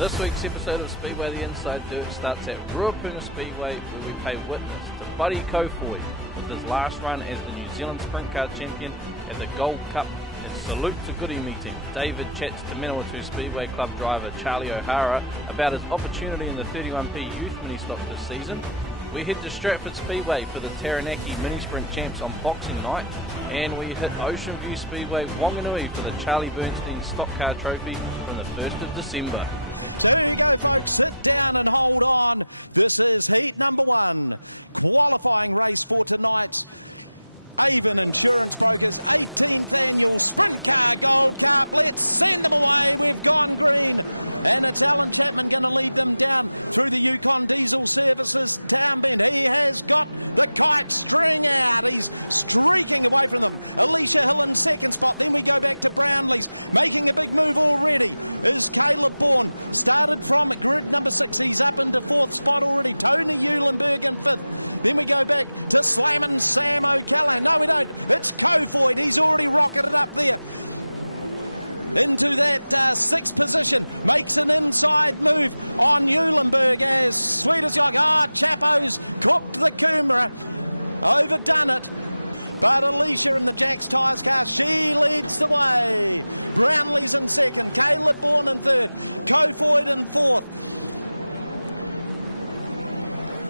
This week's episode of Speedway The Inside Dirt starts at Ruapuna Speedway, where we pay witness to Buddy Kofoid with his last run as the New Zealand Sprintcar champion at the Gold Cup. And salute to Goodie meeting. David chats to Manawatu Speedway Club driver Charlie O'Hara about his opportunity in the 31P Youth Ministock this season. We head to Stratford Speedway for the Taranaki Minisprint Champs on Boxing Night, and we hit Oceanview Speedway Wanganui for the Charlie Bernstein Stockcar Trophy from the 1st of December. So here you go, folks. Sit down and hold on. This is heat number 1, qualifying race for tonight's Avon Insurance Brokers 18th Annual Sprint Car Gold Cup. Let's send them away. We've gone green. And it's Alan Chapman going to lead them down through the Yukon Diesel Services Town Bend. He has got the kite string out. He's streaking away from them. Alicia Hill in second spot. Then we go back to Brownlee's. Making a big move already is Caleb Bourne. Started from grid number 6. He's up into 4th spot already. Tony Eulenberg in 5th. Then we go back to Slammin' Sam O'Callaghan. No, we don't. It's Kofoid. He's already rocketed up there into that 6th position. Makes an inside move on Eulenberg as sweet as like, Chapo's cooked the Coomera. Overdone it. But Alicia in the Jack's Tyres car, she leads the way. Brownlee's in 2nd. Caleb Bourne in 3rd. Kofoid in 4th.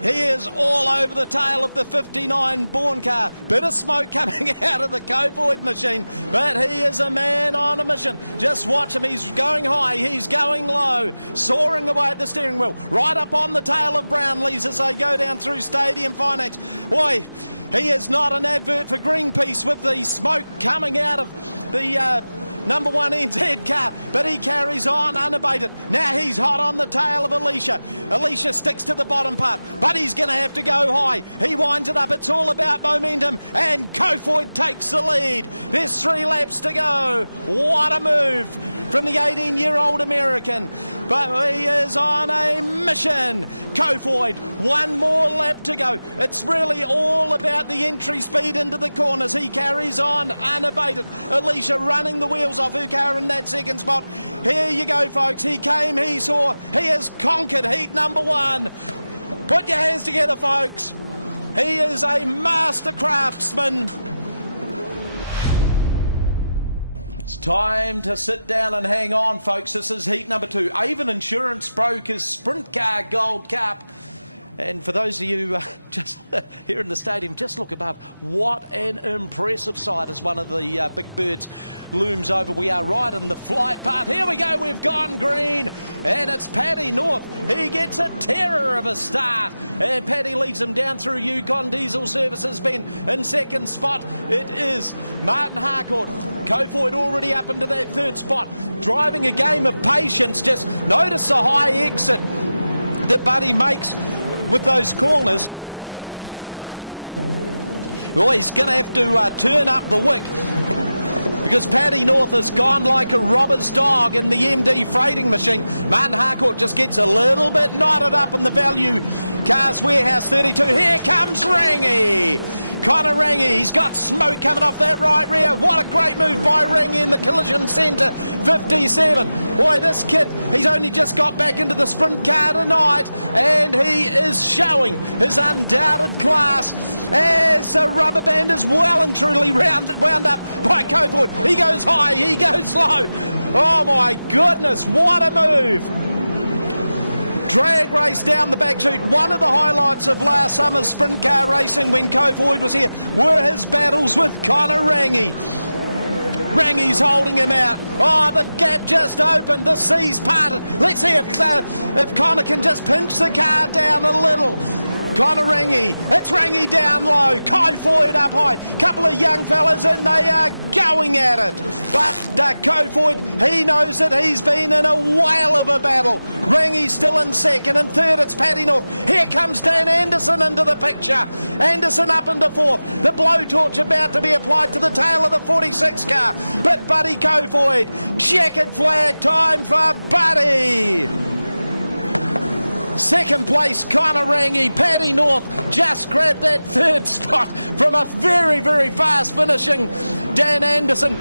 He is all over the tail of the 59 Bourne car. Bit of smoke coming out of the Kofoid machine, but he is a man on a mission. Just watch him. He's going high. He's going low. Soaring away at the steering wheel. Right up on the tail of Brownlee's as they go down through Stadium Finance. Boy, he is not an advert for Greenpeace with the smoke coming out of the number 1 NZ car, but he carries on unabated. Now he's hot on the tail of Alicia. Alicia sticks to the bottom part, but he's going to have to go high. He winds it up. It's all about momentum, and Kofoid takes the lead. There's 3 laps to go. What a move from the 18-year-old American. But he is on a mission. Kofoid, 1 more lap to go. It's really all about the entry speed into the corners. He carries on unabated. Alicia running the wheels off her car in that 2nd spot. Here you go, folks. He came, he saw. He has conquered heat number 1. Put your hands together, folks. He is a master craftsman. It's time to sit down and hang on, folks. This is heat number 2. Avon Insurance Brokers Sprint Car Gold Cup. And for those of you just here in the stadium, just look above. What an impressive sight as one of the big birds looms over. We are right in the flight path. Here we go. We've gone green. And it's Paddy North. He gets a terror of a start. And Paddy leads him down through Yukon Diesel Services Ben. In 2nd spot, it is Martin Harcourt. Kofoid already up into that 3rd spot. Driving a game of patience. Just notice the high exit that Buddy makes with those corners. Well, he's going to have to turn up the wick because Paddy North has gone like a robber's dog in the MD freighting machine. Martin Harcourt just gets a little bit knotted up in the Value Cars Warehouse 32. Here comes Rangy. Connor Rangy, he's got smoke coming off that right rear. What a great move by Rangy in the collision centre, 57. Boy, this kid, he's only just got back into the sprint car tonight, and he is showing his undoubted class as the rubber band is well and truly wound up by Kofoid. He goes high, he goes low. Oh my goodness, what a move. Drag race down the back chute. One of the highlights of last summer's sprint car racing when Kofoid was here were his battles with Connor Rangy. Rangy's holding him out. Oh, the gap just opened. The sea's parted. Let's see if Connor can just pinch the car down a little. Connor Rangy. It's Rangy down low. Kofoid up high. Couple of young fellas and they are going at it. But Kofoid, he knows that he's been in a whale of a battle. Rangy's still in 2nd, and 3rd it's Paddy North. Here comes Dan Anderson into the picture. Anderson up into 4th. The blowtorch about to be applied to the tail of the 46 car. But Buddy Kofoid, checkered flag time for Buddy. 2nd place, Connor Rangy. Paddy North just grabbed that 3rd spot from a very, very fast finishing Dan Anderson.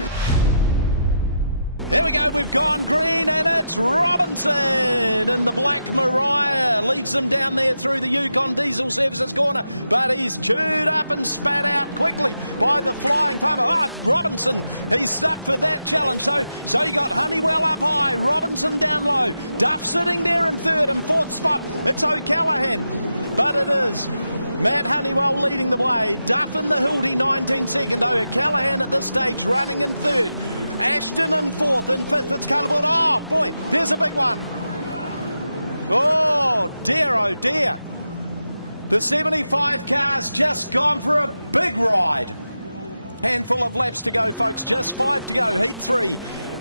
Here we go, we've gone green, and it's Robinson in the Black Mariah. Leads them down there through the Yukon Diesel Services corner, but he's chewed up and spat out quickly by the Flying Farmer. Robinson, he's up for that challenge. So you got Honeywell up high, Robinson down low, Duff sitting there in third and fourth spot. It's O'Callaghan, but it is Matt Honeywell leading the way. Duff in the Hildy 19 second. O'Callaghan at this stage running in third. Ashton in fourth, in fifth it's Caleb. Oh boy, there's a big one. Oh dear. The 75 car's just gone for a big ride. Handful of laps to go, folks, just 5 to go. Heat 3,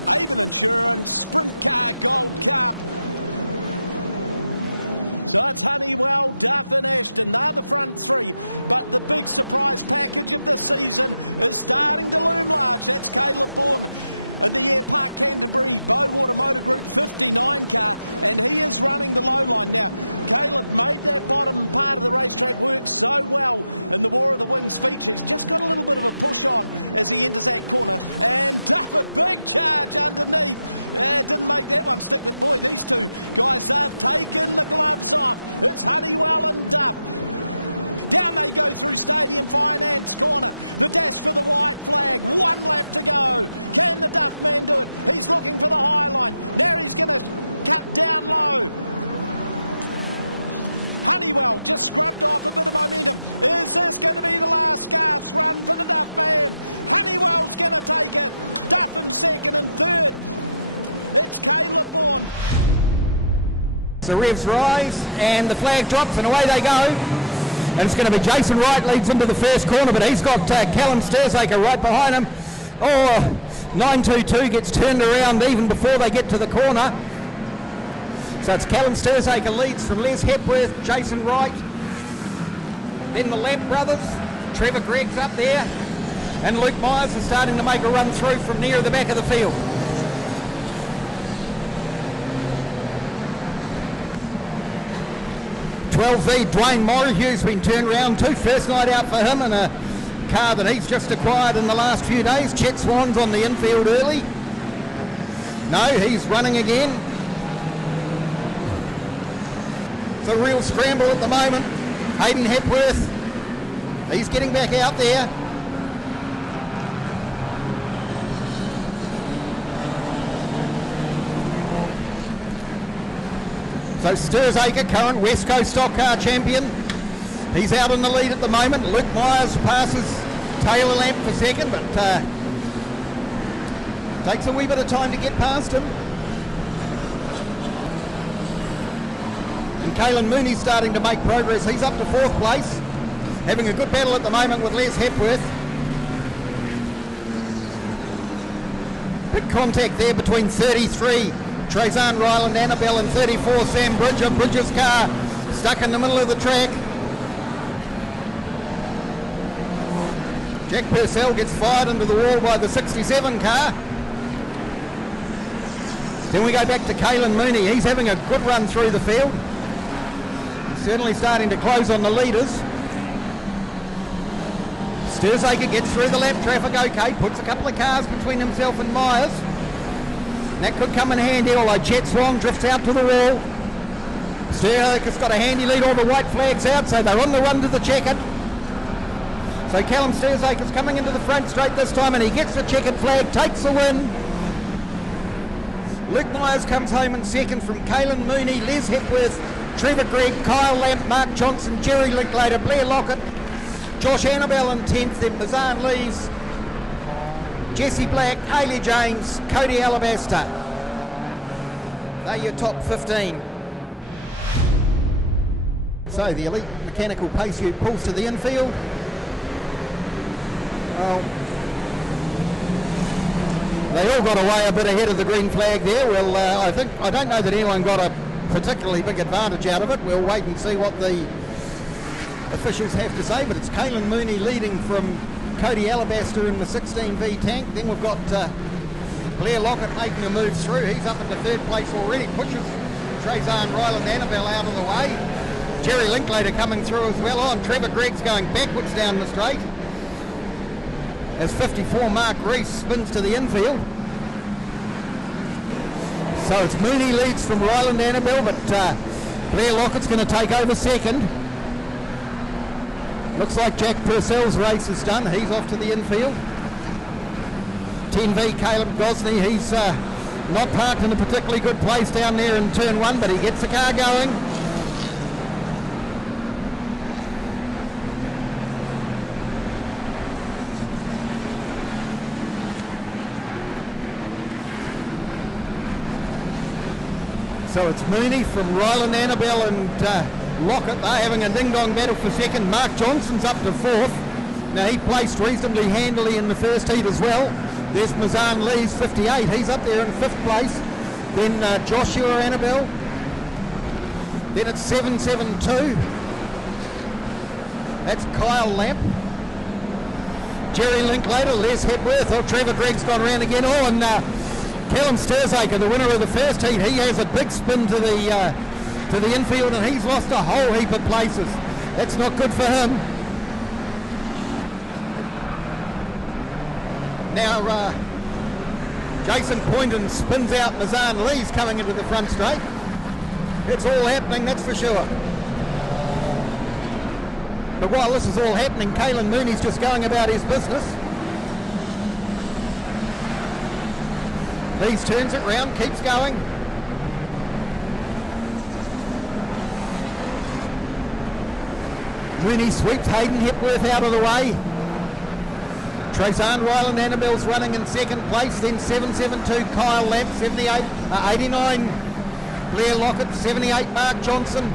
Avon Insurance, Sprint Car Gold Cup. So it's Honeywell, Duff and Ashton. They're the front three. But the big surprise package of the season is starting to loom large. That's Caleb Bourne in the Air Park Canterbury Bowater Motor Group 59 car. And he is running the low line. Now, Caleb made that bottom part of the racetrack work so well in the War of the Wings feature. He's just got a little bit of a push on as he enters that corner. And Duff, a big charge underneath. Didn't make that one stick, but boy, these two guys have taken the gloves off. It's Honeywell and Duff. Down they go through Stadium Finance corner. The dash for the white flag. 1 lap to go. Can the Duff man do it? He's looking for the high line. Now he's going to cut down low. Honeywell just scrubbed off a bit of momentum. Is this going to be the last scarf's run for the Duff man? Honeywell's going to take it. Duff in second and third. It's Caleb Bourne. The revs rise and the flag drops and away they go. And it's going to be Jason Wright leads into the first corner, but he's got Callum Sturzaker right behind him. 922 gets turned around even before they get to the corner. So it's Callum Sturzaker leads from Les Hepworth, Jason Wright. Then the Lamp brothers, Trevor Gregg's up there. And Luke Myers is starting to make a run through from near the back of the field. 12V, Dwayne Morrihew's been turned round too. First night out for him in a car that he's just acquired in the last few days. Chet Swan's on the infield early. No, he's running again. It's a real scramble at the moment. Hayden Hepworth, he's getting back out there. So Sturzaker, current West Coast Stock Car champion. He's out in the lead at the moment. Luke Myers passes Taylor Lamp for second, but takes a wee bit of time to get past him. And Caelan Mooney's starting to make progress. He's up to fourth place, having a good battle at the moment with Les Hepworth. Big contact there between 33 Trezan Ryland Annabelle and 34 Sam Bridger. Bridger's car stuck in the middle of the track. Jack Purcell gets fired into the wall by the 67 car. Then we go back to Caelan Mooney. He's having a good run through the field. He's certainly starting to close on the leaders. Sturzaker gets through the lap traffic okay, puts a couple of cars between himself and Myers. That could come in handy, although Chet Swan drifts out to the wall. Sturzaker's got a handy lead, all the white flags out, so they're on the run to the checkered. So Callum Sturzaker's coming into the front straight this time, and he gets the checkered flag, takes the win. Luke Myers comes home in second from Caelan Mooney, Les Hepworth, Trevor Gregg, Kyle Lamp, Mark Johnson, Jerry Linklater, Blair Lockett, Josh Annabelle in 10th, then Mazan Lees, Jesse Black, Hayley James, Cody Alabaster. They're your top 15. So the elite mechanical pace unit pulls to the infield. Well, they all got away a bit ahead of the green flag there. Well, I don't know that anyone got a particularly big advantage out of it. We'll wait and see what the officials have to say, but it's Caelan Mooney leading from Cody Alabaster in the 16V tank. Then we've got Blair Lockett making a move through. He's up into third place already, pushes Trezan Ryland Annabelle out of the way. Jerry Linklater coming through as well. And Trevor Gregg's going backwards down the straight as 54 Mark Rees spins to the infield. So it's Mooney leads from Ryland Annabelle, but Blair Lockett's going to take over second. Looks like Jack Purcell's race is done. He's off to the infield. 10V Caleb Gosney, he's not parked in a particularly good place down there in turn 1, but he gets the car going. So it's Mooney from Ryland Annabelle and Lockett. They're having a ding-dong battle for second. Mark Johnson's up to fourth. Now he placed reasonably handily in the first heat as well. There's Mazan Lee's 58. He's up there in fifth place. Then Joshua Annabelle. Then it's 772. That's Kyle Lamp. Jerry Linklater, Les Hepworth. Oh, Trevor Gregg's gone around again. Oh, and Callum Sturzaker, the winner of the first heat, he has a big spin to the infield, and he's lost a whole heap of places. That's not good for him. Now Jason Poynton spins out Mazan Lee's coming into the front straight. It's all happening, that's for sure. But while this is all happening, Caelan Mooney's just going about his business. Lees turns it round, keeps going. Mooney sweeps Hayden Hepworth out of the way. Trazan Ryland Annabelle's running in second place, then 772 Kyle Lamp, 89 Blair Lockett, 78 Mark Johnson.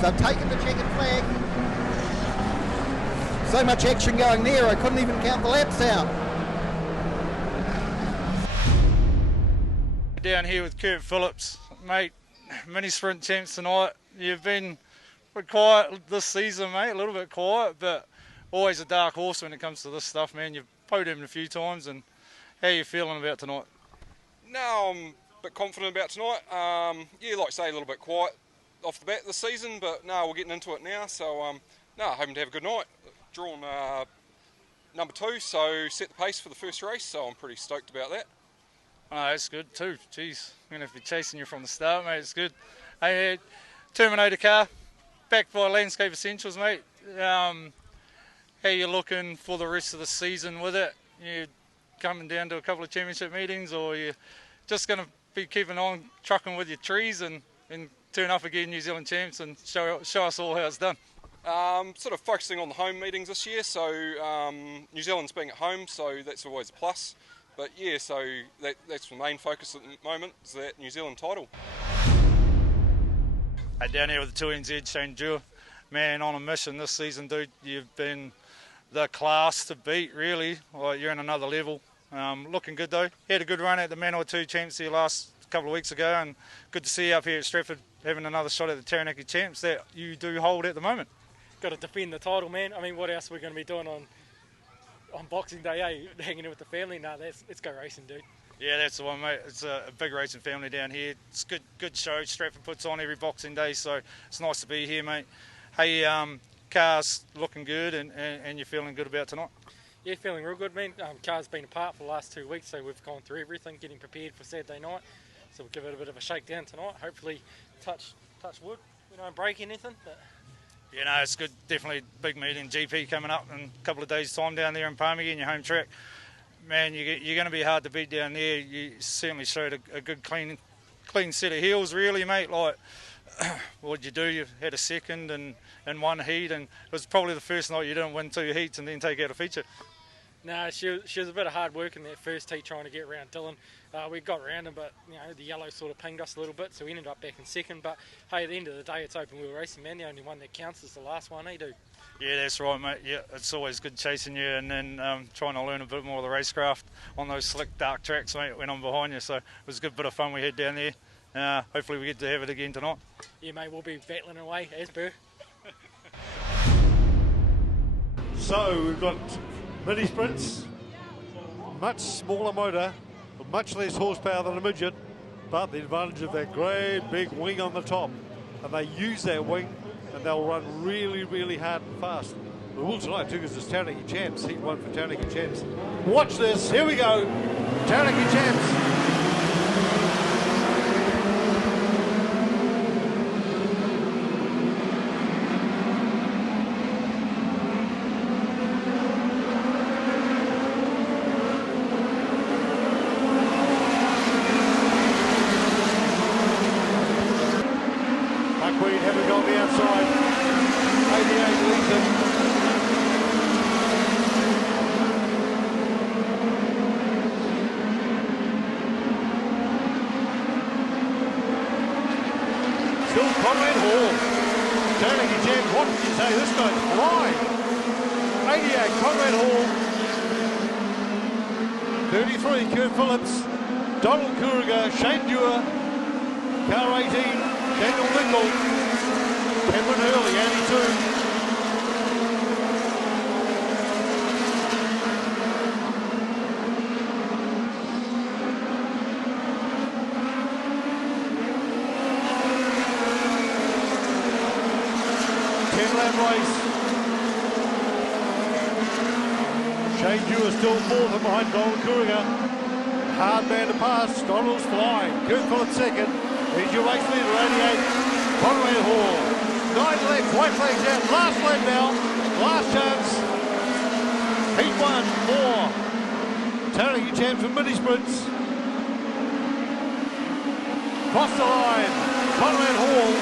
So taking the checkered flag. So much action going there, I couldn't even count the laps out. Down here with Kurt Phillips, mate, mini sprint champs tonight. You've been quite quiet this season, mate, a little bit quiet, but always a dark horse when it comes to this stuff, man. You've podiumed him a few times, and how are you feeling about tonight? No, I'm a bit confident about tonight. Yeah, like I say, a little bit quiet off the bat this season, but no, we're getting into it now, so no, hoping to have a good night. Drawn number 2, so set the pace for the first race, so I'm pretty stoked about that. Oh, that's good too. Jeez, I'm going to be chasing you from the start, mate. It's good. Hey, Terminator car, backed by Landscape Essentials, mate. How you looking for the rest of the season with it? You coming down to a couple of championship meetings, or you just going to be keeping on trucking with your trees and turn up again New Zealand champs and show us all how it's done? Sort of focusing on the home meetings this year, so New Zealand's being at home, so that's always a plus. But yeah, so that's the main focus at the moment, is that New Zealand title. Hey, down here with the 2NZ, Shane Dewar. Man, on a mission this season, dude. You've been the class to beat, really. Well, you're in another level. Looking good, though. You had a good run at the Manawatu Championship last couple of weeks ago, and good to see you up here at Stratford having another shot at the Taranaki Champs that you do hold at the moment. Got to defend the title, man. I mean, what else are we going to be doing on Boxing Day, eh? Hanging out with the family? Nah, let's go racing, dude. Yeah, that's the one, mate. It's a big racing family down here. It's good show. Stratford puts on every Boxing Day, so it's nice to be here, mate. Hey, car's looking good, and you're feeling good about tonight? Yeah, feeling real good, man. Car's been apart for the last 2 weeks, so we've gone through everything, getting prepared for Saturday night. So we'll give it a bit of a shakedown tonight. Hopefully, touch wood. We don't break anything. But you know, it's good. Definitely big meeting. GP coming up in a couple of days' time down there in Palmy in your home track. Man, you're going to be hard to beat down there. You certainly showed a good, clean set of heels, really, mate. Like, what'd you do? You had a second and one heat, and it was probably the first night you didn't win 2 heats and then take out a feature. No, she was a bit of hard work in that first heat trying to get around Dylan. We got around him, but you know the yellow sort of pinged us a little bit, so we ended up back in second. But hey, at the end of the day, it's open wheel racing, man. The only one that counts is the last one, dude? Yeah, that's right, mate. Yeah, it's always good chasing you and then trying to learn a bit more of the racecraft on those slick, dark tracks, mate, when I'm behind you. So it was a good bit of fun we had down there. Hopefully we get to have it again tonight. Yeah, mate, we'll be battling away as per. So we've got mini sprints, much smaller motor, much less horsepower than a midget, but the advantage of that great big wing on the top. And they use that wing and they'll run really, really hard and fast. The will tonight too, because it's Taranaki Champs, Heat 1 for Taranaki Champs. Watch this, here we go, Taranaki Champs. Conrad Hall. Taranaki champ, what did you say? This guy's flying. 88, Conrad Hall. 33, Kurt Phillips. Donald Kuriga, Shane Dewar. Car 18, Daniel Nichol. Cameron Hurley, 82. Race. Shane Dewar still fourth and behind Donald Kuriga. Hard man to pass. Donald's flying. Kurt Phillips second. Here's your race leader, 88. Conrad Hall. 9 left. White flags out. Last lap now. Last chance. Heat 1 for Taranaki champ for mini sprints. Cross the line. Conrad Hall.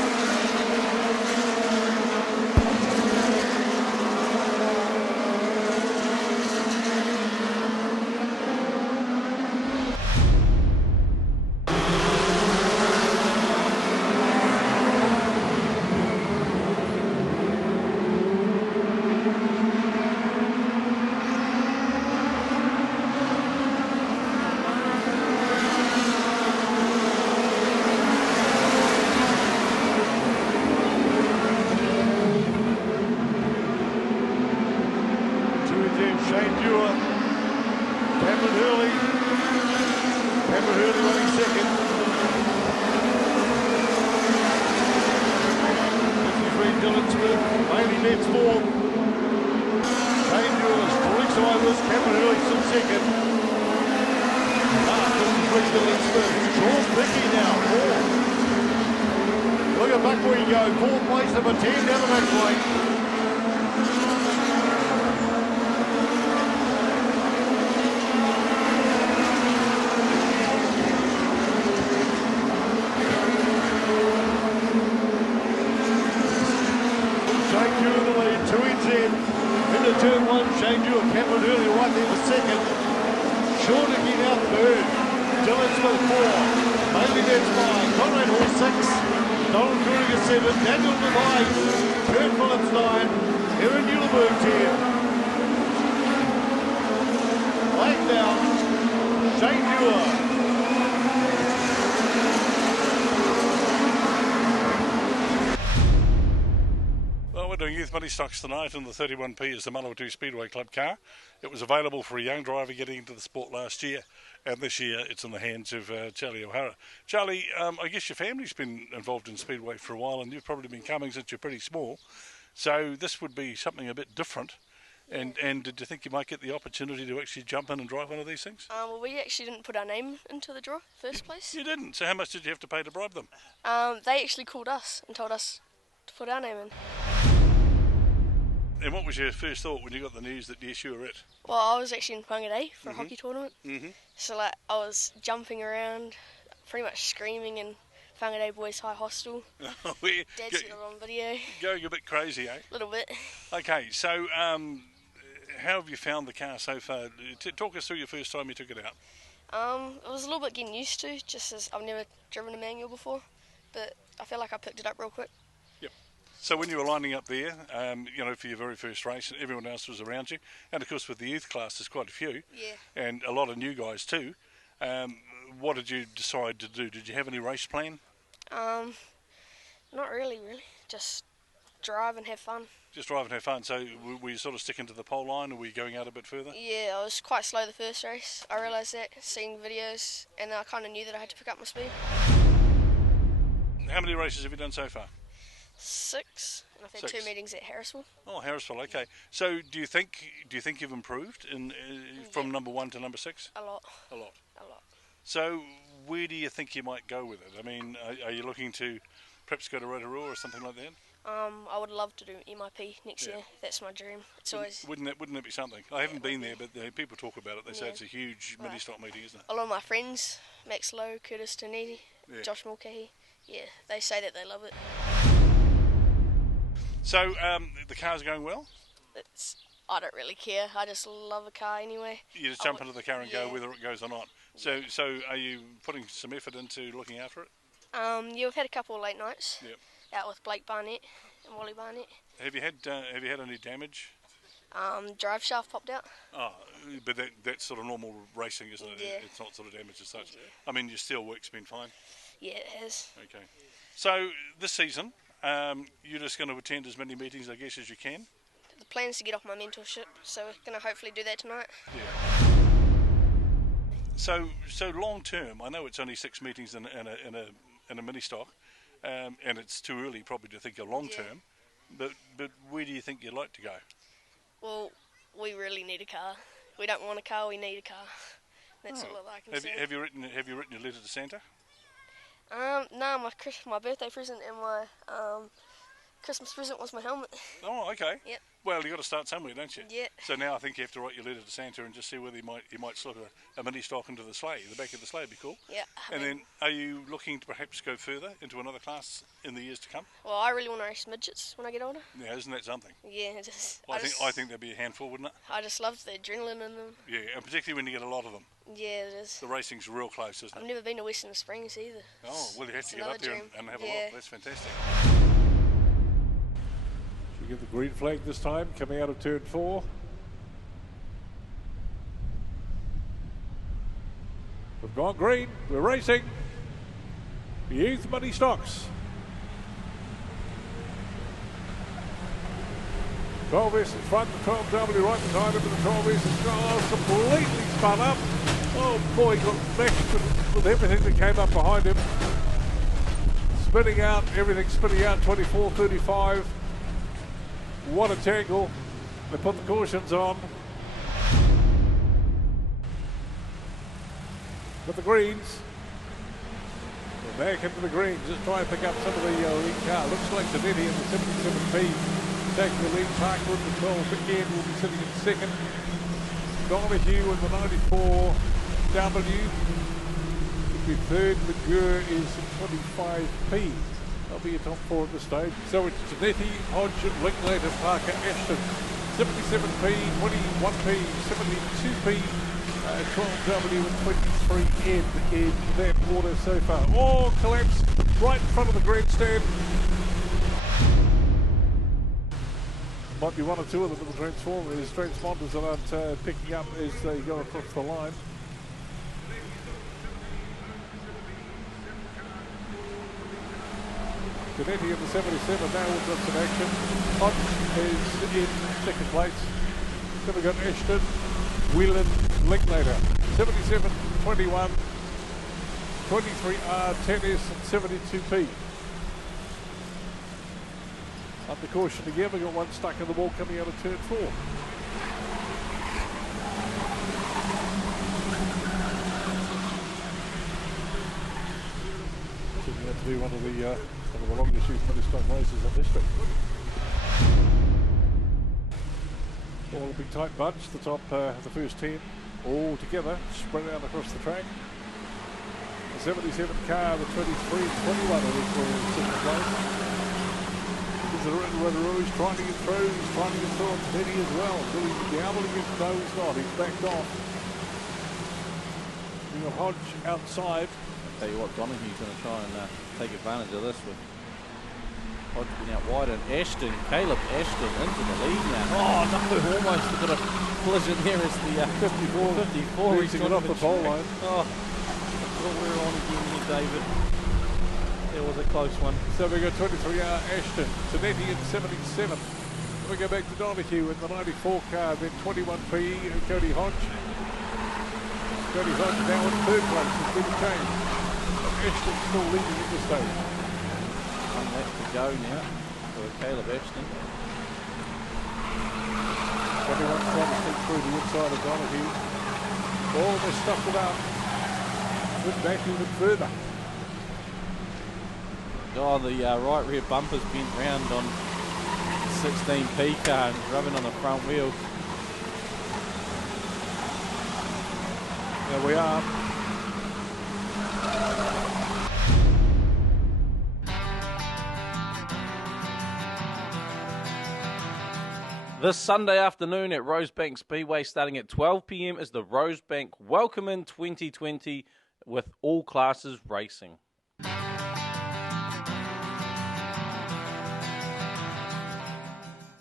Stocks tonight, and the 31p is the Manawatu Speedway Club car. It was available for a young driver getting into the sport last year, and this year it's in the hands of Charlie O'Hara. Charlie, I guess your family's been involved in Speedway for a while, and you've probably been coming since you're pretty small, so this would be something a bit different. And did you think you might get the opportunity to actually jump in and drive one of these things? Well, we actually didn't put our name into the draw first place. You didn't? So how much did you have to pay to bribe them? They actually called us and told us to put our name in. And what was your first thought when you got the news that yes, you were it? Well, I was actually in Whangarei for a hockey tournament. So like I was jumping around, pretty much screaming in Whangarei Boys High Hostel. Dad's got it on video. Going a bit crazy, eh? A little bit. Okay, so how have you found the car so far? Talk us through your first time you took it out. It was a little bit getting used to, just as I've never driven a manual before, but I feel like I picked it up real quick. So when you were lining up there, for your very first race, and everyone else was around you, and of course with the youth class there's quite a few, and a lot of new guys too, what did you decide to do? Did you have any race plan? Not really, just drive and have fun. Just drive and have fun. So were you sort of sticking to the pole line, or were you going out a bit further? Yeah, I was quite slow the first race. I realised that, seeing videos, and I kind of knew that I had to pick up my speed. How many races have you done so far? 6, and I've had 2 meetings at Harrisville. Oh, Harrisville, okay. So do you think you've improved from number 1 to number 6? A lot. A lot. So where do you think you might go with it? I mean, are you looking to perhaps go to Rotorua or something like that? I would love to do MIP next year. That's my dream. It's always. Wouldn't it be something? I haven't been there, but people talk about it. They say it's a huge mini-stock meeting, isn't it? A lot of my friends, Max Lowe, Curtis Taniti, Josh Mulcahy, they say that they love it. So the car's going well? I don't really care. I just love a car anyway. You just jump into the car and go whether it goes or not. So are you putting some effort into looking after it? We've had a couple of late nights. Yep. out with Blake Barnett and Wally Barnett. Have you had any damage? Drive shaft popped out. Oh, but that's sort of normal racing, isn't it? Yeah. It's not sort of damage as such. Yeah. I mean, your steel work's been fine. Yeah, it has. Okay. So this season, you're just going to attend as many meetings, I guess, as you can. The plan is to get off my mentorship, so we're going to hopefully do that tonight. Yeah. So long term, I know it's only 6 meetings in a mini stock, and it's too early probably to think of long term. But where do you think you'd like to go? Well, we really need a car. We don't want a car, we need a car. That's all I can say. Have you written your letter to Santa? No, my birthday present and my Christmas present was my helmet. Oh, okay. Yep. Well, you got to start somewhere, don't you? Yeah. So now I think you have to write your letter to Santa and just see whether you might slip a mini stock into the sleigh. The back of the sleigh would be cool. Yeah. And then, are you looking to perhaps go further into another class in the years to come? Well, I really want to race midgets when I get older. Yeah, isn't that something? Yeah, I think that'd be a handful, wouldn't it? I just love the adrenaline in them. Yeah, and particularly when you get a lot of them. Yeah, it is. The racing's real close, isn't it? I've never been to Western Springs either. Oh, well, you have to get up there and have a look. That's fantastic. We get the green flag this time, coming out of turn 4. We've gone green, we're racing. The youth muddy stocks. 12S in front, the 12W right behind him, and the 12S is completely spun up. Oh boy, got mashed with everything that came up behind him. Spinning out, everything spinning out, 24-35. What a tangle. They put the cautions on. But the greens. We're back into the greens. Just try and pick up some of the lead car. Looks like Zanetti in the 77P taking the lead. Parker in the 12 again will be sitting in second. Donahue in the 94W will be third. McGurr is 25P. They'll be a top 4 at this stage. So it's Zanetti, Hodge, Linklater, Parker, Ashton. 77P, 21P, 72P, 12W and 23N in that order so far. Oh, collapse right in front of the grandstand. Might be one or two of them in the transponders that aren't picking up as they go across the line. Zanetti in the 77 now we've got some action. Hodge is in second place. Then we've got Ashton, Whelan, Linklater. 77, 21, 23R, 10S and 72P. Up the caution again, we've got one stuck in the wall coming out of turn 4. Turning out to be one of the longest youth Ministock races in history. All a big tight bunch, the top, the first 10 all together, spread out across the track. The 77 car, the 23, 21 are equal in second place. There's the Rouge trying to get through, he's trying to get through on Teddy as well. Will he be able to get, no he's not, he's backed off. We've got Hodge outside. Tell you what, Donahue's going to try and take advantage of this with Hodge being out wide and Ashton, Caleb Ashton into the lead now. Oh no, almost got a collision here as the 54 Racing it off the pole line. Oh, that's what we're on again here, David. It was a close one. So we got 23R Ashton, Zanetti in 77. We go back to Donahue in the 94 car, then 21P, Cody Hodge. Cody Hodge now in third place, it's been a change. Ashton still leading at this stage. One left to go now for Caleb Ashton. 21 trying to stick through the inside of Donahue. Oh, they stuffed it up. Went back even further. Oh, the right rear bumper's bent round on the 16P car and rubbing on the front wheel. There we are. This Sunday afternoon at Rosebank Speedway, starting at 12 p.m, is the Rosebank Welcome In 2020 with all classes racing.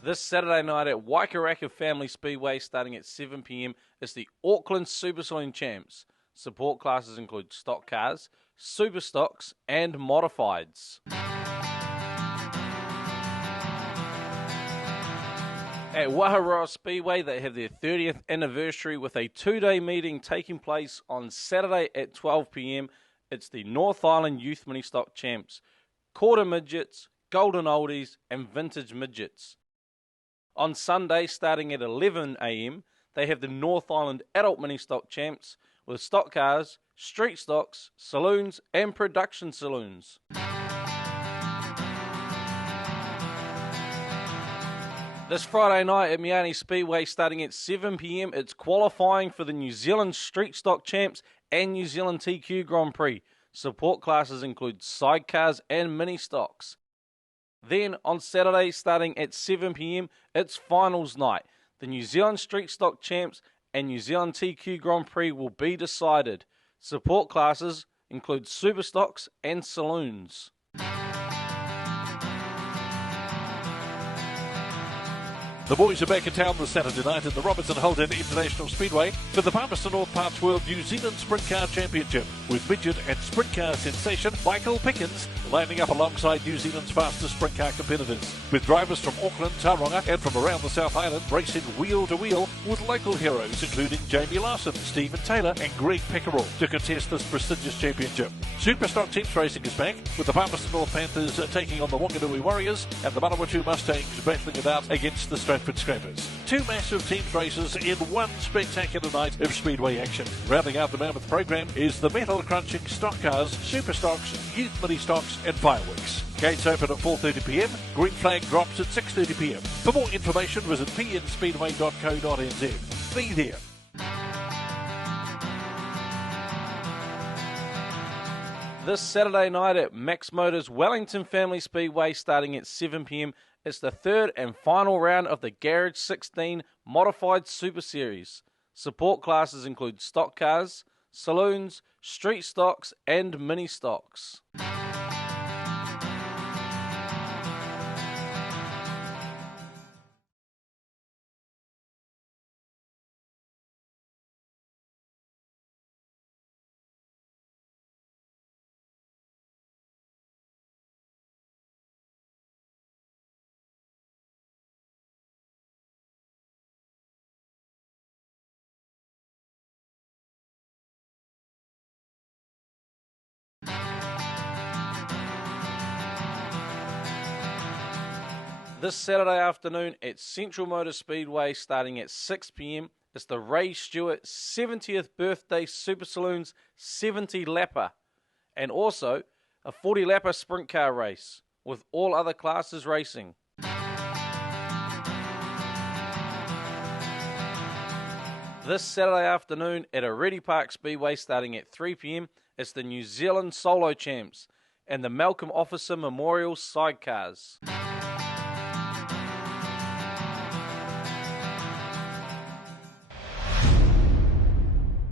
This Saturday night at Waikaraka Family Speedway, starting at 7 p.m, is the Auckland Super Saloon Champs. Support classes include stock cars, super stocks, and modifieds. At Ruapuna Speedway, they have their 30th anniversary with a 2-day meeting taking place on Saturday at 12 p.m. It's the North Island Youth Ministock Champs, quarter midgets, golden oldies, and vintage midgets. On Sunday, starting at 11 a.m, they have the North Island Adult Ministock Champs with stock cars, street stocks, saloons, and production saloons. This Friday night at Miani Speedway, starting at 7 p.m, it's qualifying for the New Zealand Street Stock Champs and New Zealand TQ Grand Prix. Support classes include sidecars and mini stocks. Then on Saturday, starting at 7 p.m, it's finals night. The New Zealand Street Stock Champs and New Zealand TQ Grand Prix will be decided. Support classes include super stocks and saloons. The boys are back in town this Saturday night at the Robertson Holden International Speedway for the Palmerston North Parts World New Zealand Sprint Car Championship, with midget and sprint car sensation Michael Pickens lining up alongside New Zealand's fastest sprint car competitors, with drivers from Auckland, Tauranga and from around the South Island racing wheel to wheel with local heroes including Jamie Larson, Stephen Taylor and Greg Peckerell to contest this prestigious championship. Super Stock Teams racing is back, with the Palmerston North Panthers taking on the Wanganui Warriors and the Manawatu Mustangs battling it out against the Stratford Scrappers. Two massive teams races in one spectacular night of speedway action. Rounding out the Mammoth program is the metal crunching stock cars, super stocks, youth mini stocks and fireworks. Gates open at 4:30 p.m. Green flag drops at 6:30 p.m. For more information, visit pnspeedway.co.nz. Be there. This Saturday night at Max Motors Wellington Family Speedway, starting at 7 p.m, it's the third and final round of the Garage 16 Modified Super Series. Support classes include stock cars, saloons, street stocks and mini stocks. This Saturday afternoon at Central Motor Speedway, starting at 6 p.m, it's the Ray Stewart 70th Birthday Super Saloons 70 Lapper, and also a 40 Lapper sprint car race, with all other classes racing. This Saturday afternoon at Areti Park Speedway, starting at 3 p.m, it's the New Zealand Solo Champs and the Malcolm Officer Memorial Sidecars.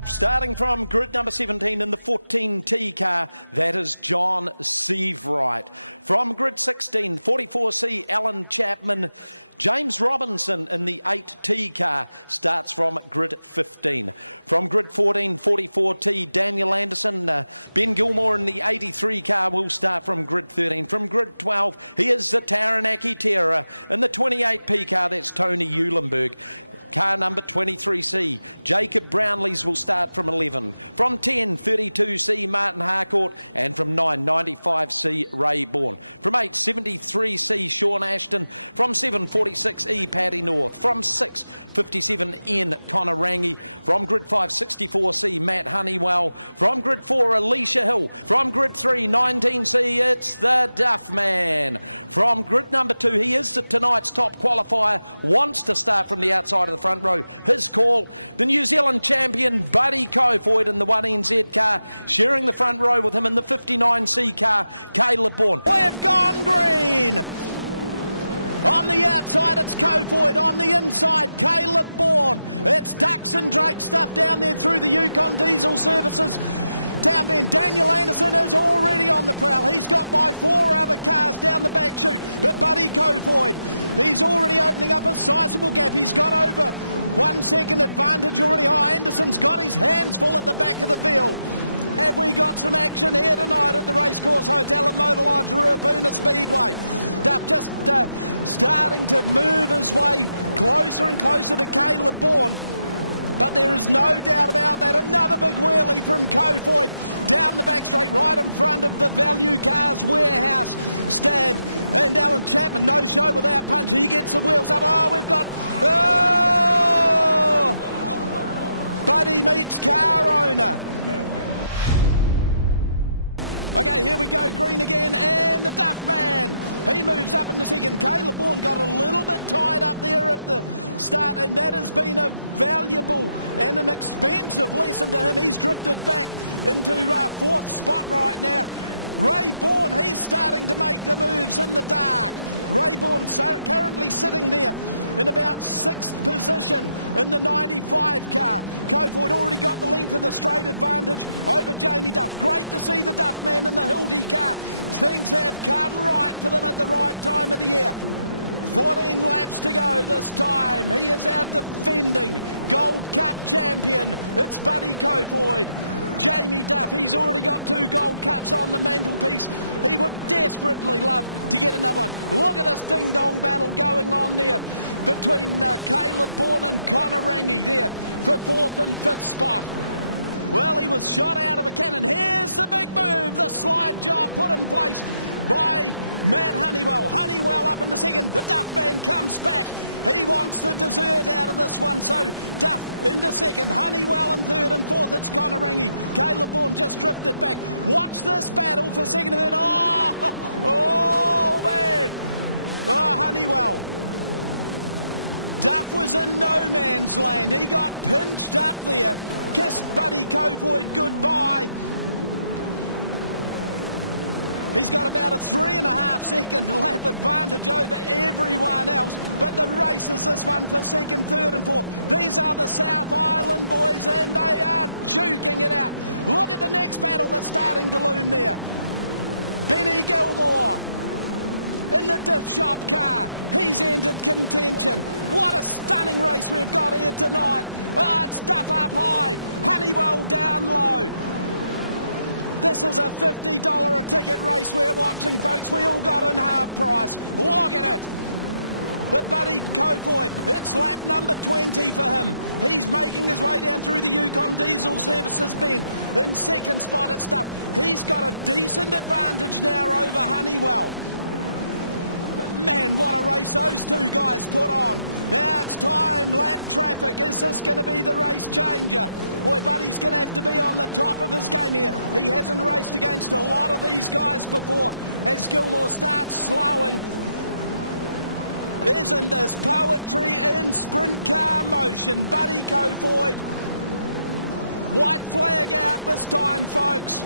Starting from grid number 17 in the 14T car, that is John Sievewright. From grid 16, 44C, Alan Chapman. James Robinson in the 8T car starts from grid 15. From grid 14, 44T, Daniel Anderson. Ben Gilmore in the 83 car will start from grid 13. From grid 12, he is the Taranaki Terror. In the 28P car, that's Tony Eulenberg. Car number 23C, Jacob Brownlees will start from 11. From 10, 32C, Martin Harcourt. And from 9, 95C, Ray Bourne. From 8, 73C, Sean Ashton. From 7, 46E, Paddy North. From 6, 57N, Connor Rangi. From grid 5, 64C, Matt Honeywell. From grid 4, Alicia Hill. From grid 3, 19C, it's the Duff Man. From grid number 2, he is tonight's top qualifier, wants to start from the outside of the front row. His call, the New Zealand champion Buddy Kofoid in the 1NZ car, sharing the front row with him in the 59C car, Caleb Bourne. We've gone green! On the outside, it's Kofoid. On the inside, Caleb Bourne. It's ducks and drake stuff down there through the Yukon Diesel Services Town Bend. Daniel Anderson is already on the prowl. He's got by 4 other cars down the back chute. But Buddy Kofoid He's already opening up a sizable gap. He's got over 1 second advantage already. Oh, Anderson's got his hands full at the back of the field. Have we got some action here tonight at the Racecourse Hotel at Motor Lodge, Ruapuna Speedway? Duff just starting to move his way closer and closer to Caleb Bourne. But there is no doubt about that. Another big wheelie from Kofoid down the back straight, right in front of the Value Cars warehouse stand. And Alan Chapman, no show without punch. He gets the wheels up. Oh, we've got... Oh! Buddy meets car owner. Okay, here we go, green again, and the Duff man. He moves up in the second. Caleb Bourne got a little bit tied up there at the start, and that has been a valuable and an expensive lesson to him. He's drifted back into fourth spot right now. Ray Bourne, he's starting to make the moves in the dark. Ray Bourne currently sitting there in about 6th position in the 95 car. Kofoid already got the length of the straight advantage over Jamie Duff. Great to see the Duff man in the Hildy car. Things have come right for them at the right time of the year. 14 laps to go this time. He is out defending Gold Cup champion. It's Buddy Kofoid. Jamie Duff, he's already got 2 Gold Cups on the mantelpiece. He would desperately love to get another one. Look at this ding-dong battle going on there between Caleb Bourne and Connor Rangi there for 4th and 5th spot. Well, he was shot out of a cannon. Here's the big move, the slide job put in place by Matt Honeywell. Honeywell up into second. The Duff man comes back. He wants the dessert out of this one, so Duff into second, Honeywell in third, and fourth it's Connor Rangi. Caleb Bourne just drifted back. Watch this battle for second and third. Oh man! Oh, Honeywell. Duff was in no man's land. He got pinched up there, kissed Buddy Kofoid goodbye. He's got about a 3.5 second lap advantage over everyone else, but the race is this one for second, third and fourth. These are the South Island boys and they are duking it out. Look at the next battle that's starting to loom there. Benny Gilmore in the Diff Shop car. He's entered contention. What a stunning race we've got here tonight. Oh, it's Duff up high, Honeywell down low. This is a $50 a ticket race we're watching, folks. We all got in half price. Look at it. But Buddy Kofoid, it's lap number 20 for him. He's making his way down through the Yukon Diesel Services bin. In second spot at Duff. He's got a decent advantage now over Honeywell. But man, what a race those two guys put on. Now it's time, lap traffic. Is this going to be the race changer? Boy, Buddy's going to have to be on the top of his game here. He hasn't raced against a lot of these guys before. As Gilmore starts slowing. Isn't this poetry in sprint car motion? Buddy Kofoid. White flag out this time, folks.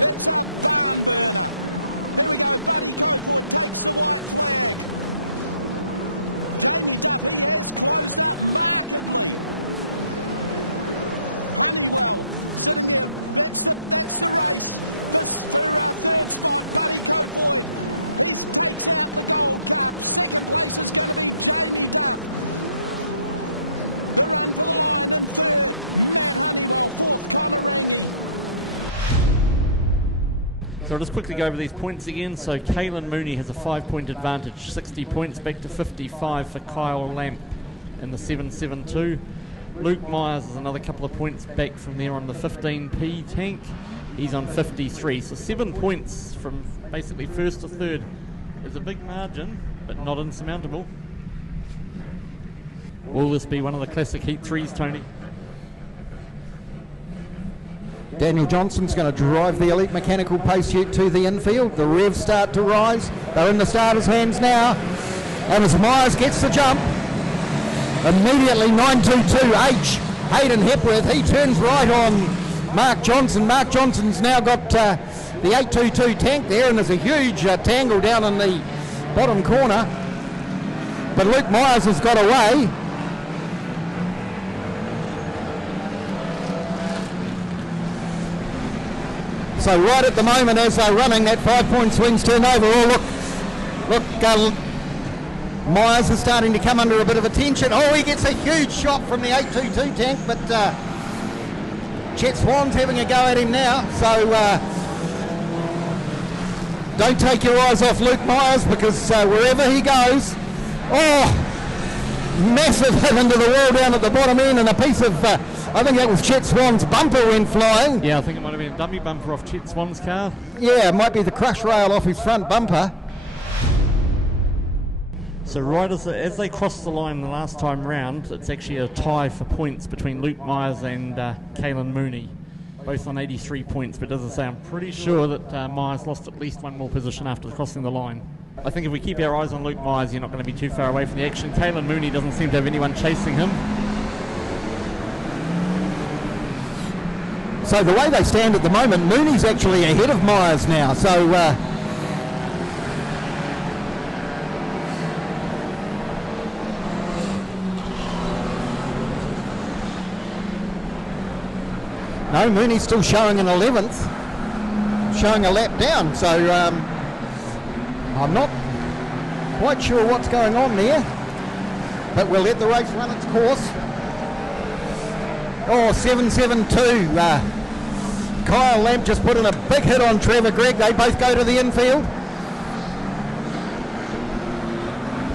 It's a barn burner. Here we go, Buddy Kofoid takes the white flag. Jamie Duff, he has closed up markedly. Honeywell sitting there, that's the race for third spot, Buddy Kofoid. He takes out the Gold Cup. Second place is going to be Jamie Duff. The run for the line in third, Matt Honeywell. Fourth, Connor Rangi. So I'll just quickly go over these points again. So Caelan Mooney has a 5-point advantage, 60 points back to 55 for Kyle Lamp in the 772. Luke Myers is another couple of points back from there on the 15p tank. He's on 53, so 7 points from basically first to third is a big margin, but not insurmountable. Will this be one of the classic Heat 3s, Tony? Daniel Johnson's going to drive the Elite Mechanical Pace Ute to the infield. The revs start to rise. They're in the starter's hands now. And as Myers gets the jump, immediately 922H, Hayden Hepworth, he turns right on Mark Johnson. Mark Johnson's now got the 822 tank there, and there's a huge tangle down in the bottom corner. But Luke Myers has got away. So right at the moment, as they're running, that 5-point swing's turned over. Oh, look, Myers is starting to come under a bit of attention. Oh, he gets a huge shot from the 822 tank, but Chet Swan's having a go at him now. So don't take your eyes off Luke Myers, because wherever he goes, massive hit into the wall down at the bottom end, and a piece of, I think that was Chet Swan's bumper went flying. Yeah, I think it might have been a dummy bumper off Chet Swan's car. Yeah, it might be the crush rail off his front bumper. So right as they crossed the line the last time round, it's actually a tie for points between Luke Myers and Caelan Mooney, both on 83 points. But as I say, I'm pretty sure that Myers lost at least one more position after crossing the line. I think if we keep our eyes on Luke Myers, you're not going to be too far away from the action. Caelan Mooney doesn't seem to have anyone chasing him. So the way they stand at the moment, Mooney's actually ahead of Myers now. So no, Mooney's still showing an 11th, showing a lap down. So I'm not quite sure what's going on there, but we'll let the race run its course. 772. Kyle Lamp just put in a big hit on Trevor Gregg. They both go to the infield.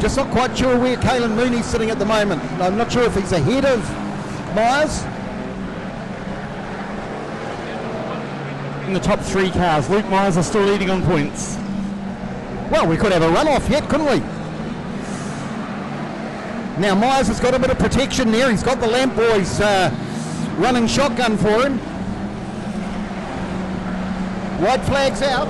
Just not quite sure where Caelan Mooney's sitting at the moment. I'm not sure if he's ahead of Myers. In the top three cars, Luke Myers are still leading on points. Well, we could have a runoff yet, couldn't we? Now Myers has got a bit of protection there. He's got the Lamp boys running shotgun for him. White flag's out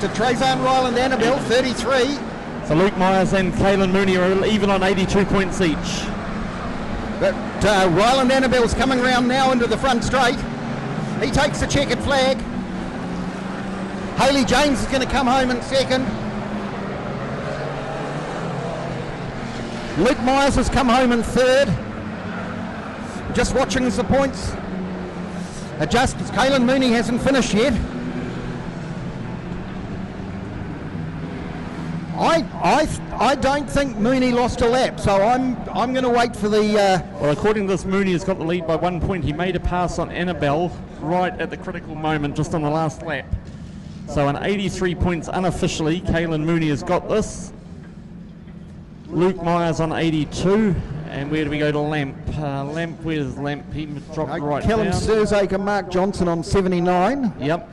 to Trayvon Ryland Annabelle, 33. So Luke Myers and Caelan Mooney are even on 82 points each. But Ryland Annabelle's coming round now into the front straight. He takes the checkered flag. Haley James is going to come home in second. Luke Myers has come home in third. Just watching as the points adjust, because Caelan Mooney hasn't finished yet. I don't think Mooney lost a lap, so I'm going to wait for the... Well, according to this, Mooney has got the lead by 1 point. He made a pass on Annabelle right at the critical moment, just on the last lap. So on 83 points unofficially, Caelan Mooney has got this. Luke Myers on 82. And where do we go to Lamp? Lamp, where's Lamp? He dropped right Callum down. Sturzake and Mark Johnson on 79. Yep.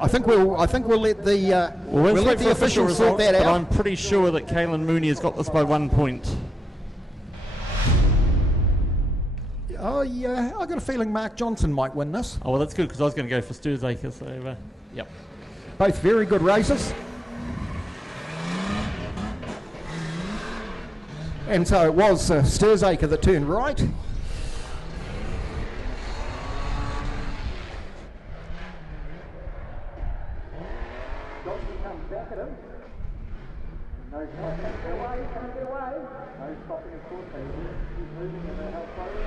I think we'll let the we'll let the officials sort that out. But I'm pretty sure that Caelan Mooney has got this by 1 point. Oh yeah, I got a feeling Mark Johnson might win this. Oh well, that's good, because I was going to go for Sturzake. So yep. Both very good races. And so it was Sturzake that turned right. Johnson comes back at him. No stopping, get away, can't get away. No stopping, of course. He's moving in the help forward.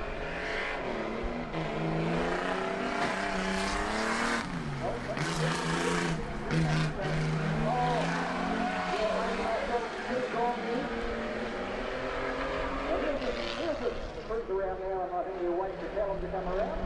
Around now, and I think we'll wait for Callum to come around.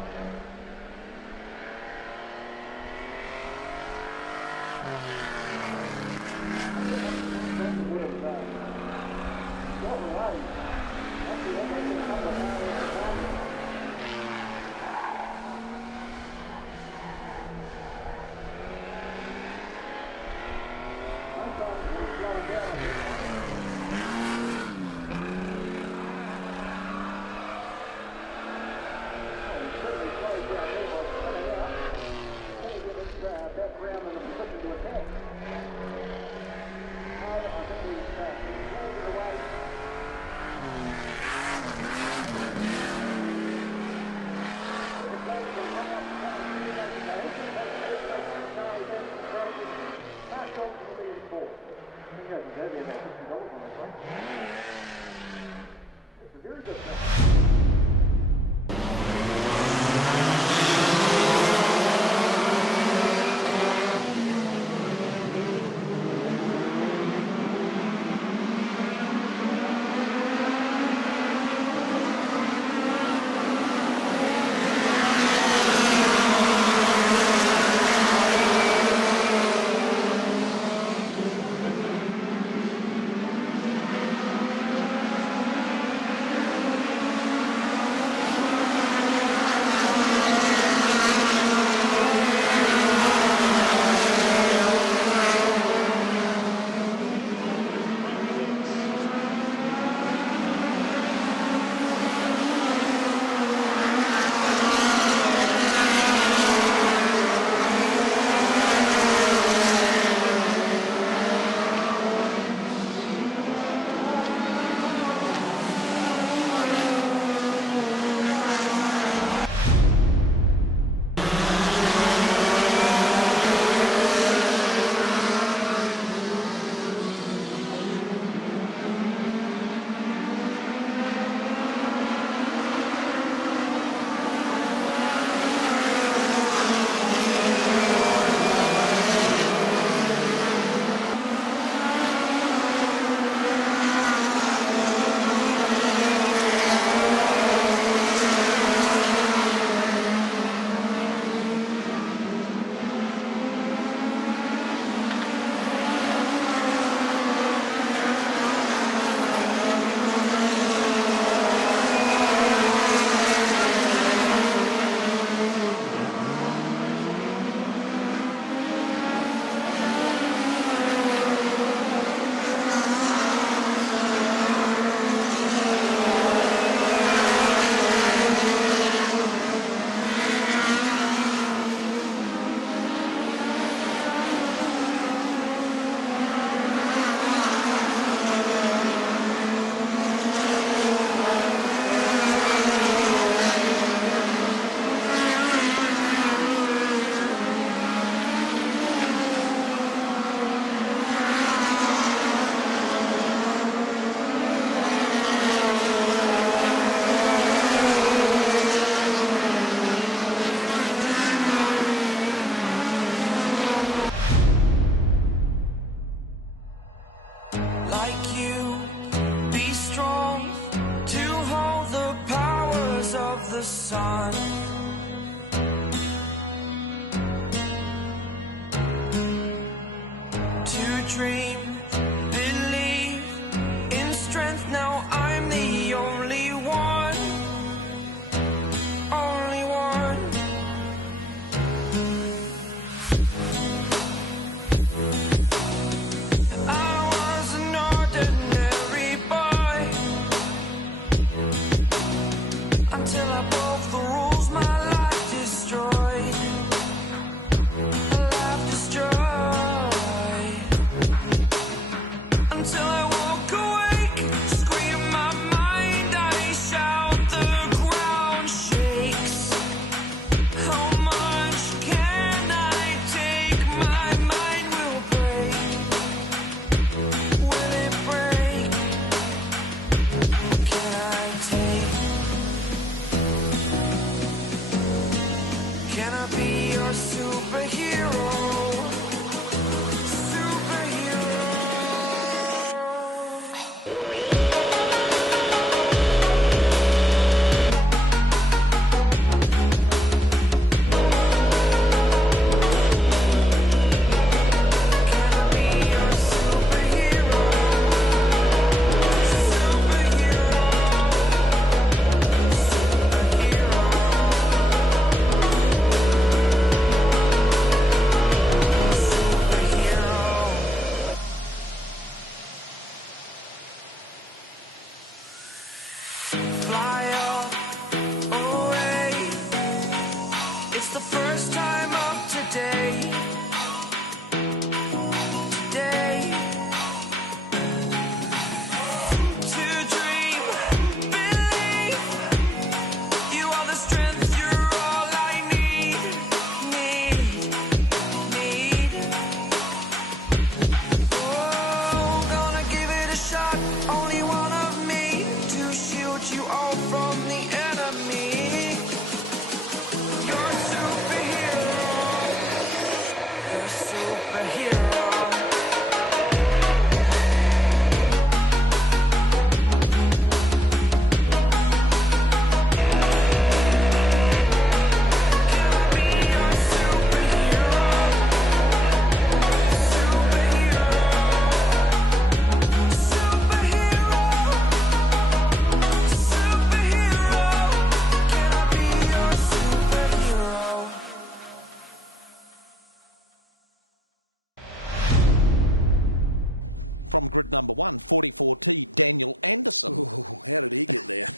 From grid number 1, 44T, Daniel Anderson. Ooh, how did he get there?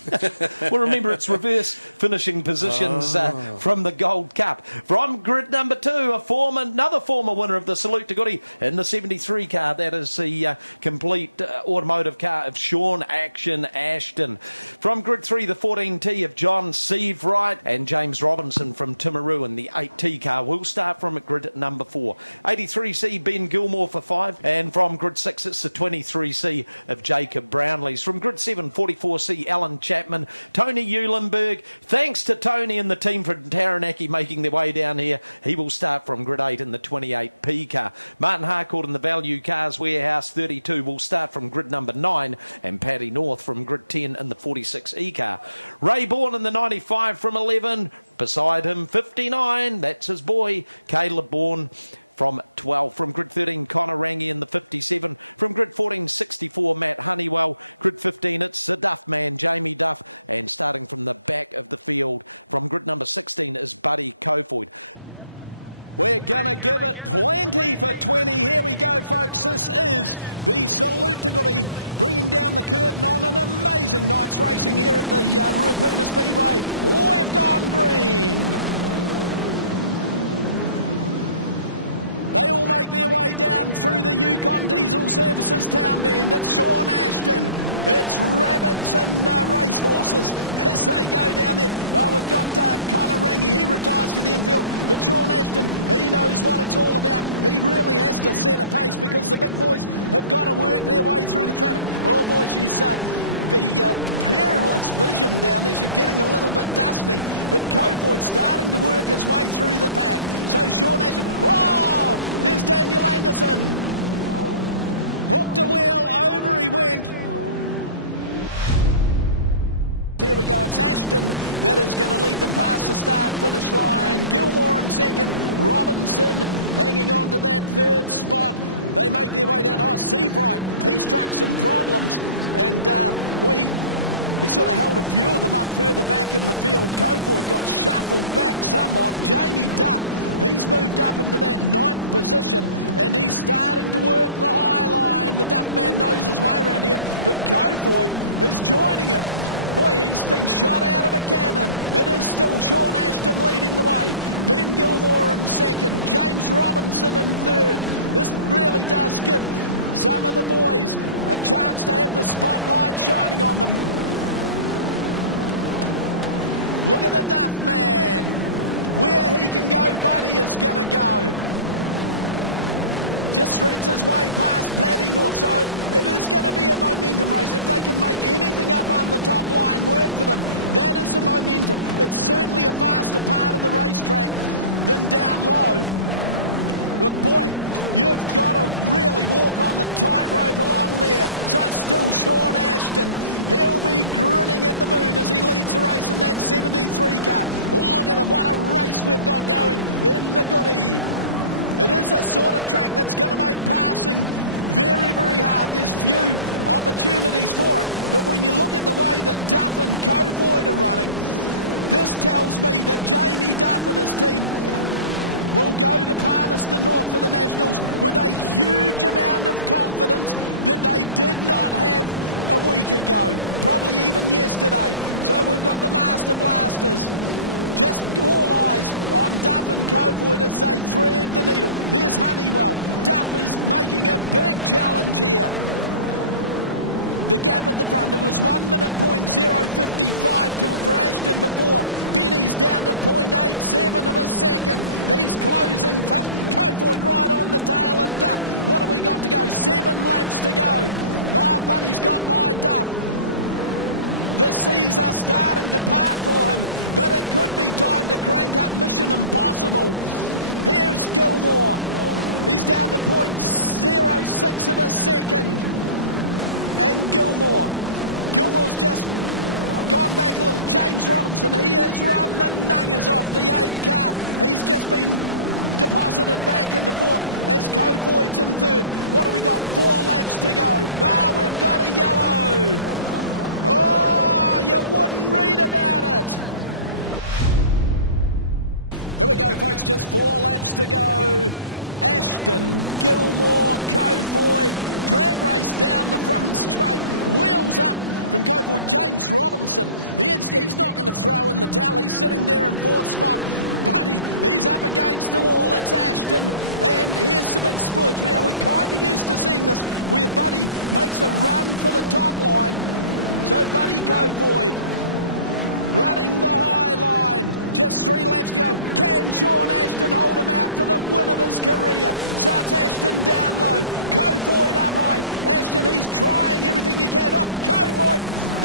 Well, remember, it's reverse finishing positions from the Gold Cup. From grid number 2, another former winner of the Salute to Goodie in the 73 car. That is the complete automotive car of Sean Action Ashton. From grid 3, the 14T of John Seavright and James Robinson from Timaru in the 8T car. We'll start from grid number 4. 83C, Ben Gilmore for 5. And from grid 6, it's the 23C of Jacob Brownlees. From grid 7, 44C, Alan Chapman, Tony Eulenberg. Thanks to Tony and the team from Taranaki making their way down here. He will start from grid 8 in the 28P car. Martin Harcourt in the Value Cars Warehouse 32 will start from grid number 9, and Paddy North from grid 10 in the 46E car. Ray Bourne in the 95 from 11. Beside him, 59, that's his boy, Caleb Bourne. From 12, from grid 13, Connor Rangi in the 57. From grid 14, 64, Matt Honeywell. Grid 15, it's the Duff man, Jamie Duff. And starting from the back of the field, from grid number 16 is Buddy Kofoid. We're going to give it plenty for 20. Here we go, folks. This is the Salute to Goodie, bringing down the curtain on an amazing night's racing here at the Ruapuna Speedway. We've gone green. They all make their way down through the Yukon Diesel Services Town Bend. It's Sean Ashton, it's rabbits and racehorses as they go down there. Oh, we've got Connor Rangi, he retires to the infield, but Sean Ashton, he knows what it's all about. He really has to set a pace because the big boys have got to work their way through the traffic. Oh boy, she's peerless vision down there. She's getting a little bit dusty, but Kofoid starting to work his way through the pack. So Sean Ashton, oh, there's Daniel Anderson. Hooked a wheel, over he went. Here we go, it's Ashton that is going to lead them past the start-finish line. Gilmore in second, Robinson hanging on to that third spot. They make their way down. Oh, Seavright, he struck some problems, and he sort of held a few of them up further back in the field. Kofoid got shuffled back somewhat. Jamie Duff, he's moved up into that 9th position, and he's starting to work the high line. The Duff man knows his way around here, but Kofoid is joining him. Boy, he's been shot out of a cannon. It is still Sean Ashton leading the way. Ben Gilmore in second. James Robinson in third. This really does give some of the boys a chance to have the spotlight shining on them. Look at the Duff man. Where he can go, Buddy is going to go. Just threads his way past Paddy North, so it is going to be a momentum race. If they can make anything up on the top line work for them, that is the momentum. It's certainly a faster part of the racetrack than down low. But boy, you've got to really walk on the tightrope along there. So it's still Sean Ashton. He'll be grinning at the moon as he leads the race in that 73 car. Look at them, what a race we've got going in the Goodie. It is a sort of track that's going to make passing very, very hard. There's few opportunities for it, but when you look at the way that Duff and Covoid are running, this tells me that Jamie Duff and his team will go to Palmerston North for the Nationals with a huge amount of confidence that they did not have a week ago, probably even yesterday. So we've got the Master Blasters. Just all eyes on Duff and Covoid as they thread the needle. There's Honeywell. Duff is making a big challenge here. The gap at the front, it was 1 minute .055 for Ashton before. Benny's down to .87 of a second. He's closing for Covoid right on the tail of Duff. What have we got to go? 7 laps to go. Oh, Buddy's got my Duff. The seas are starting to part for him, but it could be time to crank up Mission Impossible. Here's Gilmore. He's down to .06 of a second. And Gilmore's just gone back a little. James Robinson, he has run the nungers off the 8 car. He's just been deposited back into fourth as Covoid's in third. What have we got? 4 laps to go. Ah, we've got a yellow. Oh, you wouldn't read about it. Here we go, folks, just 4 laps to go. Ashton, Gilmore, Covoid, drag race down the front straight, wheels up from Covoid. James Robinson, he's not going to throw in the towel. He's sitting there in 4th spot. Buddy, he's up against the wall. It's Ashton, and here's the big splurge. We're kind of used to seeing this, where Buddy makes a run for the top line. So Buddy Covoid running the high line. Just 3 laps to go. Can Sean Ashton hold him out for the win of his career? So it's Ashton down low. Covoid up high. Ashton, he's trying everything he can. Oh, Covoid,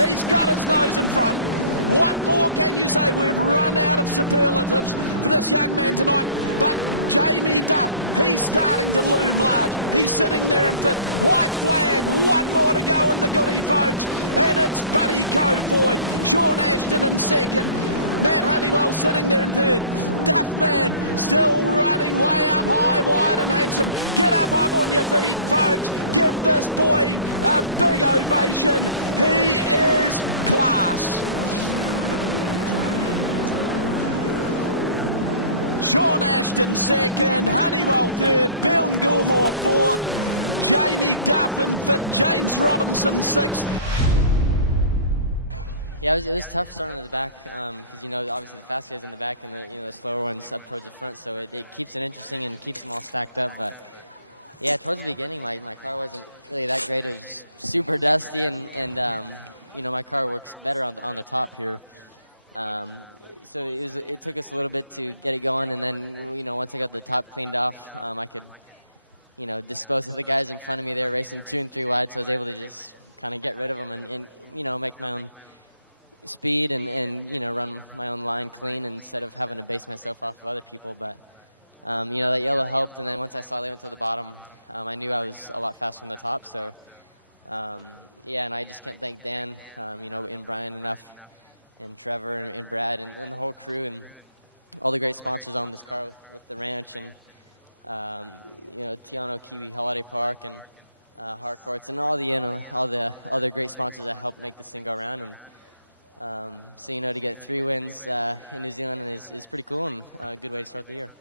he's got his nose in front. What more can you say? We've run out of superlatives for this young man tonight. But Jamie Duff, he's starting to loom large. He's sitting there in 5th. White flag, 1 more to go in the Goodie, folks. And it's Buddy Covoid. Sean Ashton in 2nd. Matt Honeywell sitting there in 3rd. Duff man still running way up high, wide and handsome. Get up on your feet, folks. Give this boy a big ovation. He is class. Sean Ashton 2nd, Honeywell 3rd, Bill Gilmore 4th, Jamie Duff in 5th, James Robinson 6th. Yeah, it was tough starting at the back because, you know, obviously the fast guys in the back and the slower ones up towards the front, so it keeps it interesting and keeps them all stacked up. But, yeah, towards the beginning, my car wasn't really that great. It was super dusty, and my car works better on the top here. So it took us a little bit to get it going, and then, once I got the top cleaned off, I could, dispose of the guys in front of me. They were racing 2 and 3 wide, so I was able to just kind of get rid of them and make my own speed and run my own line clean instead of having to base myself off of other people. But, that yellow helped, and then once I saw they went to the bottom, I knew I was a lot faster on the top. So, and I just can't thank Dan, and Brian enough, and Trevor and Brad and the whole crew and all the great sponsors on this car with the ranch and, Tiano Kiwi Holiday Park and Harcourts and all the other great sponsors that help make this thing go around. And so, to get 3 wins in New Zealand is pretty cool and a good way to start the year.